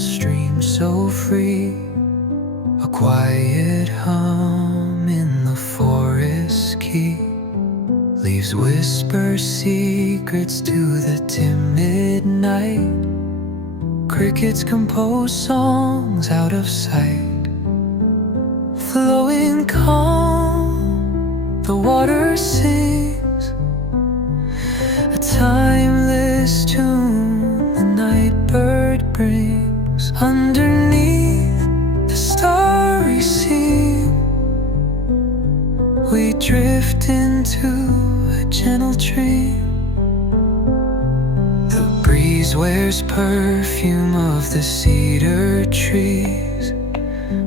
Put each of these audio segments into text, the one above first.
stream so free. A quiet hum in the forest key leaves whisper secrets to the timid night. Crickets compose songs out of sight. Flowing calm, the water sings a timeless tune the night bird brings. Underneath the starry sea, we drift into a gentle dream. The breeze wears perfume of the cedar trees,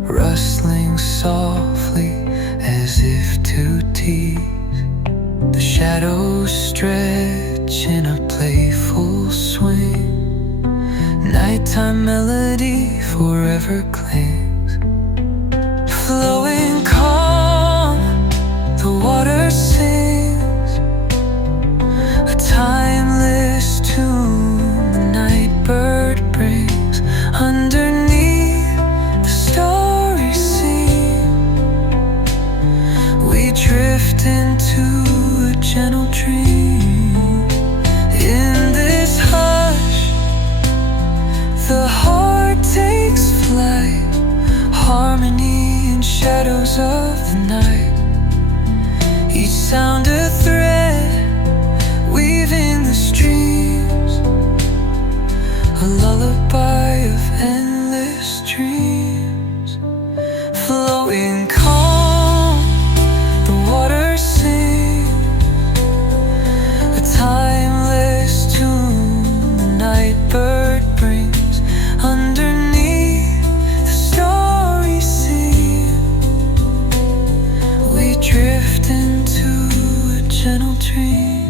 rustling softly as if to tease. The shadows stretch in a playful swing. Nighttime melody forever clings. Flowing calm, the water sings a timeless tune the night bird brings. Underneath the starry sea, we drift into a gentle dream. In this hush, the heart takes flight, harmony in shadows of the night. Each sound a thread, weaving the streams, a lullaby of endless dreams. Flowing calm, the water sings a timeless tune the night bird brings. Underneath the starry sea, we drift into a gentle dream.